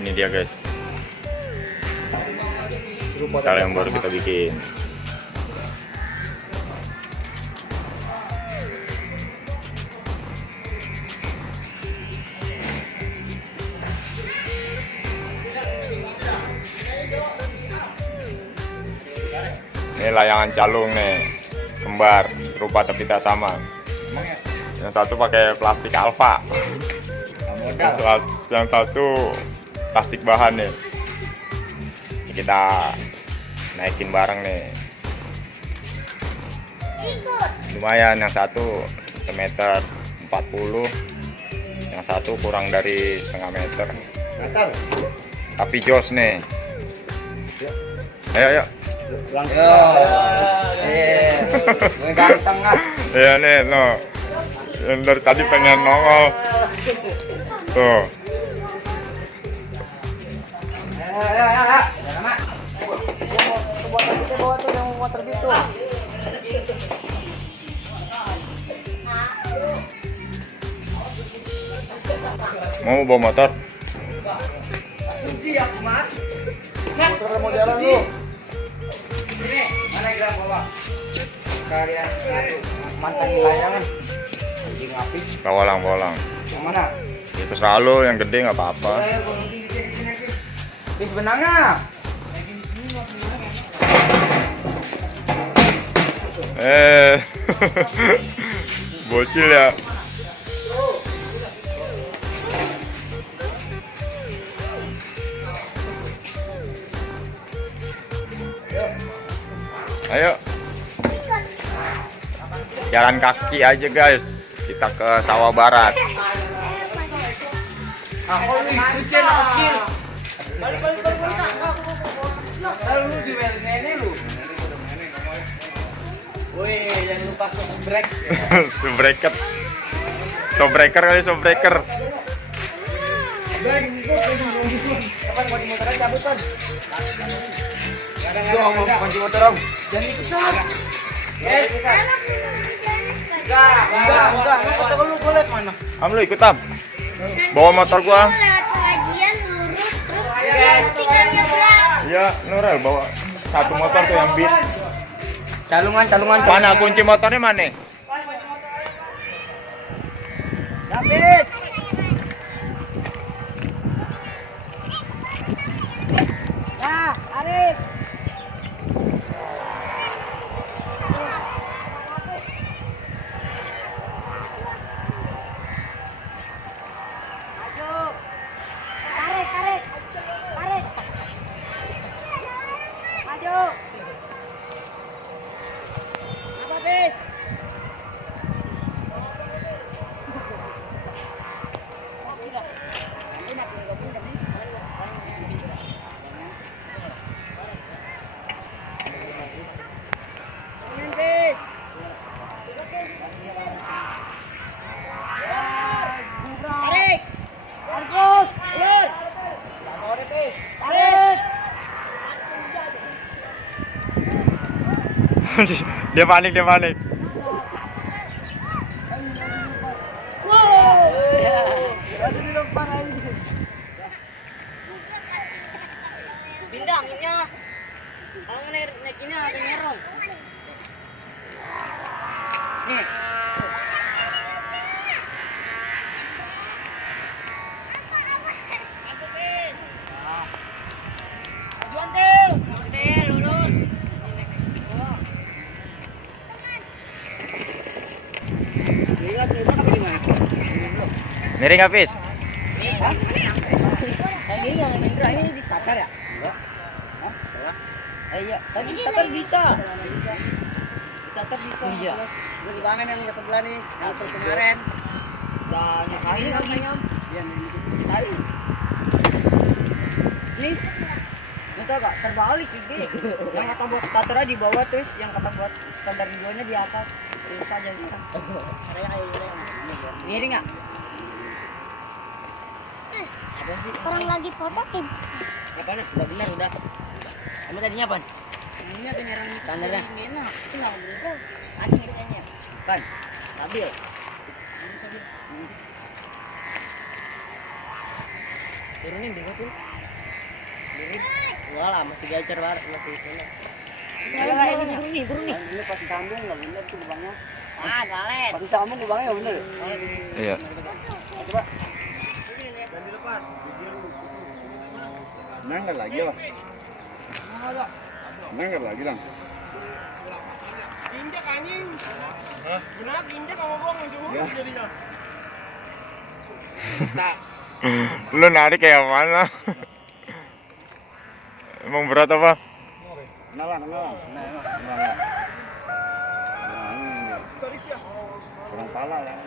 Ini dia guys, cara yang baru kita bikin. Ini layangan calung nih, kembar, serupa tapi tak sama. Yang satu pakai plastik alfa, yang satu plastik bahan nih. Ini kita naikin bareng nih. Lumayan, yang satu semeter 40, yang satu kurang dari setengah meter. Tapi jos nih. Ayo. Gue ganteng ah. Iya nih, no. Yang dari tadi pengen nongol. Tuh. Mau bawa motor? Motor mau jalan lu. Ini mana gerak bawa? Karya mantan di layangan. Anjing api. Bolang. Yang mana? Itu selalu yang gede nggak apa-apa. Bis benangnya. Bocil ya. Ayo. Jalan kaki aja guys. Kita ke sawah barat. Aku lu ikutin kecil. Balik. Lalu di mene lu. Woi, jangan lupa sobrek. Sobreker. Sobreker kali sobreker. Kapan mau di motoran cabut kan? Tuh mau kunci motor om. Jangan ikut sana. Yes. Enggak. Motor lu gua lihat mana? Am lu ikut am. Bawa motor gua. Lewat pengajian lurus terus tinggal nyebrang. Iya, Nurel bawa satu motor tuh yang beat. Calungan. Mana kunci motornya mana? David. Ya, Arif. Tarik. Maju. Apa, Bis? Tarik. Markus, ulur. Tarik. Dia panik. Bindangnya. Kalau naikinnya ada nyerong. Nih. Miring habis. Hah? Ini yang Indra ini di starter ya? Enggak. Hah? Salah. Iya, tadi starter bisa. Starter bisa. Iya. Gue di bangan yang ke sebelah nih, yang kemarin. Dan kain lagi. Iya, ini kain. Nih. Enggak terbalik ini. Yang kata buat starter di bawah terus yang kata buat standar hijaunya di atas. Terus aja dia. Miring enggak? Orang lagi foto tim. Ya panas, udah benar udah. Kamu tadinya apa? Standarnya. Anjing itu kayaknya. Kan. Stabil. Turunin bego tuh. Turunin. Enggak lah, masih gacer banget masih ini. Ini turun nih. Ini pasti sambung enggak bener tuh lubangnya. Ah, galet. Pasti sambung lubangnya enggak bener. Iya. Coba. Nanggal lagi lah. Nanggal lagi lang. Injek anjing. Hah? Benar injek sama gua musuh jadinya. Lu narik kayak mana? Emang berat apa? Kenalan. Kurang pala lah.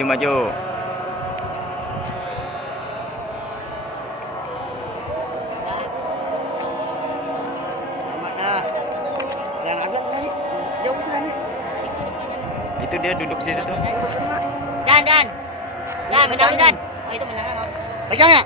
Maju. Mana? Yang ada nih. Jauh ke sana. Itu dia duduk situ tuh. Dan. Ya, benar. Oh, itu benar. Pegang ya?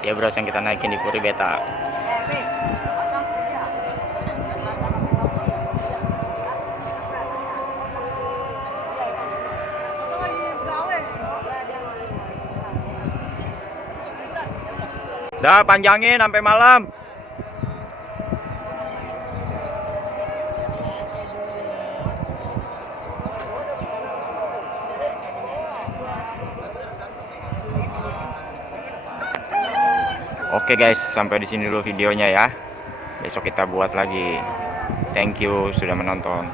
Ya bros, yang kita naikin di Puri Beta. Dah panjangin sampai malam. Oke guys, sampai di sini dulu videonya ya. Besok kita buat lagi. Thank you sudah menonton.